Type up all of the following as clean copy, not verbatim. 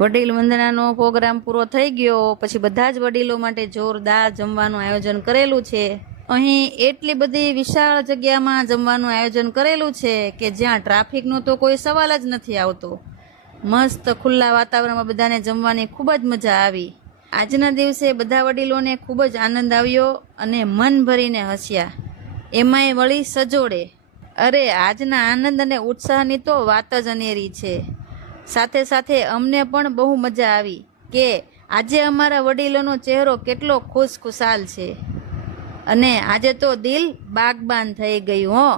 વડીલ વંદનાનો પ્રોગ્રામ પૂરો થઈ ગયો પછી બધા જ વડીલો માટે જોરદાર જમવાનું આયોજન કરેલું છે। અહીં એટલી બધી વિશાળ જગ્યામાં જમવાનું આયોજન કરેલું છે કે જ્યાં ટ્રાફિકનો તો કોઈ સવાલ જ નથી આવતો। મસ્ત ખુલ્લા વાતાવરણમાં બધાને જમવાની ખૂબ જ મજા આવી। આજના દિવસે બધા વડીલોને ખૂબ જ આનંદ આવ્યો અને મન ભરીને હસ્યા, એમાંય વળી સજોડે। અરે આજના આનંદ અને ઉત્સાહની તો વાત જ અનેરી છે। સાથે સાથે અમને પણ બહુ મજા આવી કે આજે અમારા વડીલોનો ચહેરો કેટલો ખુશખુશાલ છે અને આજે તો દિલ બાગબાન થઈ ગયું હો।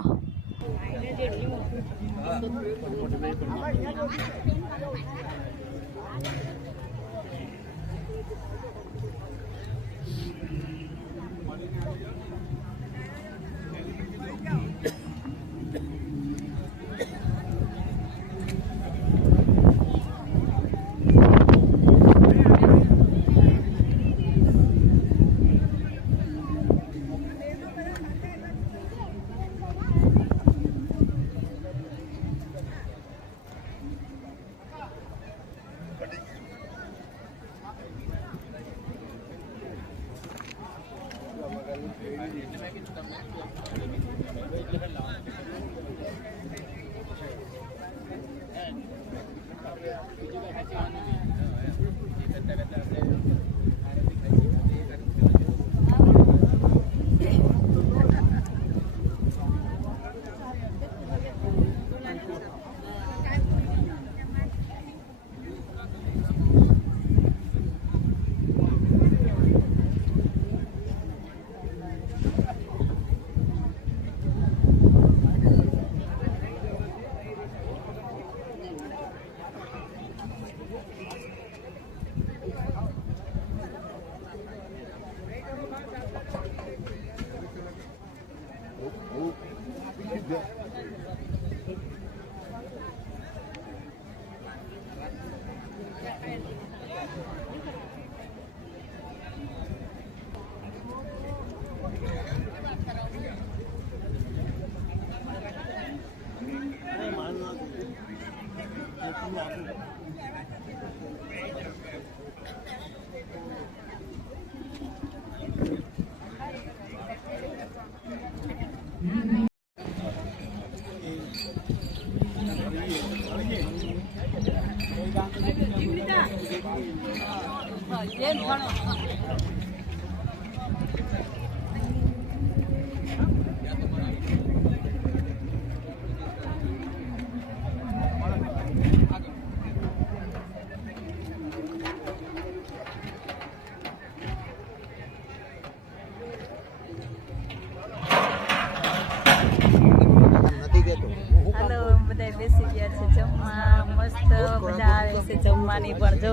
બેસી ગયા છે જમવા, મસ્ત બધા આવે છે જમવાની પણ જો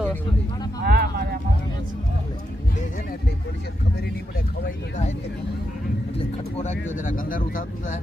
એટલે ખબર નહીં પડે ખવાઈ તો જાય એટલે ખટકો રાખજો, જરા અંધારું થતું જાય।